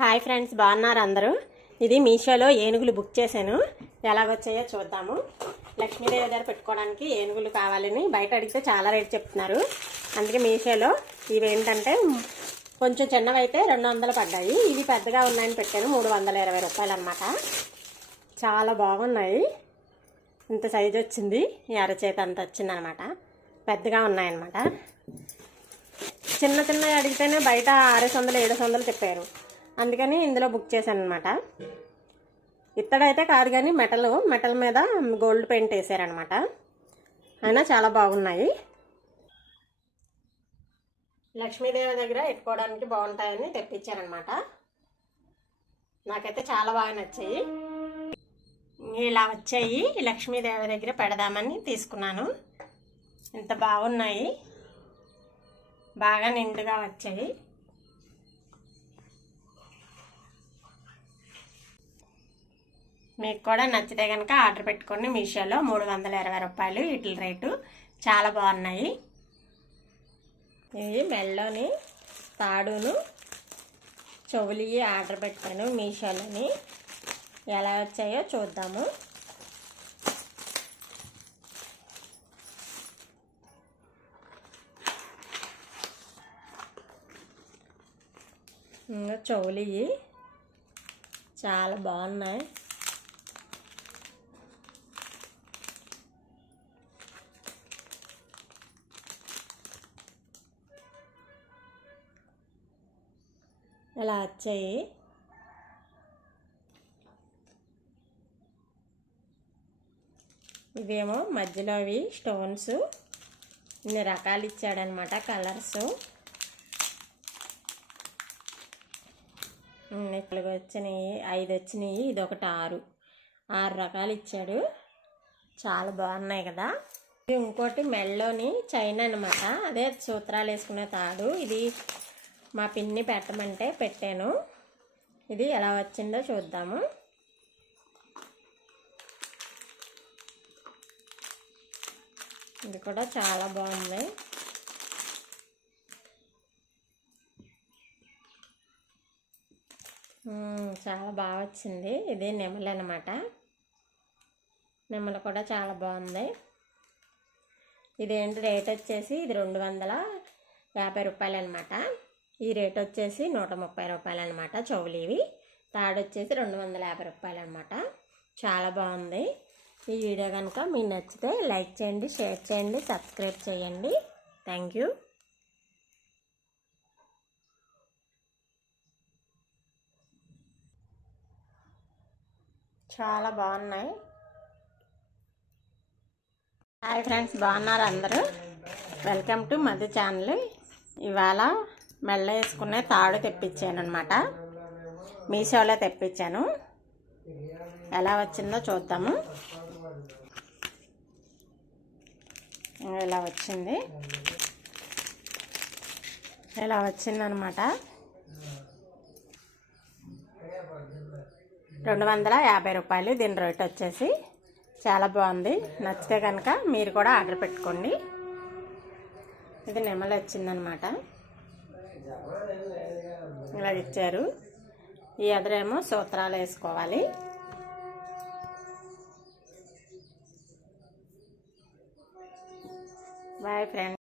Hi friends బాగున్నారు అందరూ? ఇది మీషోలో ఏనుగులు బుక్ చేశాను. ఎలాగొచ్చాయో చూద్దాము. లక్ష్మీదేవి దగ్గర పెట్టుకోవడానికి ఏనుగులు కావాలని బయట అడిగితే చాలా రేట్ చెప్తున్నారు. అందుకే మీషోలో ఇవి ఏంటంటే కొంచెం చిన్నవైతే రెండు వందలు పడ్డాయి. ఇవి పెద్దగా ఉన్నాయని పెట్టాను మూడు వందల ఇరవై రూపాయలు అనమాట చాలా బాగున్నాయి. ఇంత సైజు వచ్చింది. ఈ అరచేత అంత వచ్చిందనమాట పెద్దగా ఉన్నాయన్నమాట. చిన్న చిన్నవి అడిగితేనే బయట ఆరేసి వందలు ఏడు వందలు చెప్పారు. అందుకని ఇందులో బుక్ చేశాను అనమాట ఇత్తడైతే కాదు కానీ మెటల్ మెటల్ మీద గోల్డ్ పెయింట్ వేసారనమాట అయినా చాలా బాగున్నాయి. లక్ష్మీదేవి దగ్గర ఎట్టుకోవడానికి బాగుంటాయని తెప్పించారనమాట నాకైతే చాలా బాగా నచ్చాయి. ఇలా వచ్చాయి. లక్ష్మీదేవి దగ్గర పెడదామని తీసుకున్నాను. ఇంత బాగున్నాయి. బాగా నిండుగా వచ్చాయి. మీకు కూడా నచ్చితే కనుక ఆర్డర్ పెట్టుకోండి మీషోలో మూడు వందల ఇరవై రూపాయలు వీటి రేటు. చాలా బాగున్నాయి. ఇవి మెల్లోని తాడును చెవులు ఆర్డర్ పెట్టాను మీషోలోని. ఎలా వచ్చాయో చూద్దాము. ఇంకా చెవులు చాలా బాగున్నాయి. ఇలా వచ్చాయి. ఇవేమో మధ్యలో అవి స్టోన్స్ ఇన్ని రకాలు ఇచ్చాడనమాట కలర్స్ నాలుగు వచ్చినాయి. ఐదు వచ్చినాయి. ఇది ఒకటి ఆరు. ఆరు రకాలు ఇచ్చాడు. చాలా బాగున్నాయి కదా. ఇది ఇంకోటి మెల్లోని చైన్ అనమాట అదే సూత్రాలు వేసుకునే తాడు. ఇది మా పిన్ని పెట్టమంటే పెట్టాను. ఇది ఎలా వచ్చిందో చూద్దాము. ఇది కూడా చాలా బాగుంది. చాలా బాగా వచ్చింది. ఇది నెమలి అనమాట నెమలి కూడా చాలా బాగుంది. ఇదేంటి రేట్ వచ్చేసి ఇది రెండు వందల యాభై రూపాయలు అనమాట ఈ రేట్ వచ్చేసి నూట ముప్పై రూపాయలు అనమాట చెవులివి తాడు వచ్చేసి రెండు వందల యాభై రూపాయలు అనమాట చాలా బాగుంది. ఈ వీడియో కనుక మీకు నచ్చితే లైక్ చేయండి షేర్ చేయండి సబ్స్క్రైబ్ చేయండి. Thank you. చాలా బాగున్నాయి. హాయ్ ఫ్రెండ్స్ బాగున్నారు అందరూ? Welcome to Madhu channel. ఇవాళ మెల్ల వేసుకునే తాడు తెప్పించాను అనమాట మీషోలో తెప్పించాను. ఎలా వచ్చిందో చూద్దాము. ఇలా వచ్చింది? ఇలా వచ్చిందనమాట రెండు వందల యాభై రూపాయలు దీని రేట్ వచ్చేసి. చాలా బాగుంది. నచ్చితే కనుక మీరు కూడా ఆర్డర్ పెట్టుకోండి. ఇది నెమలి వచ్చిందనమాట ఇలా ఇచ్చారు. ఈ ఎదురేమో సూత్రాలు వేసుకోవాలి. Bye friends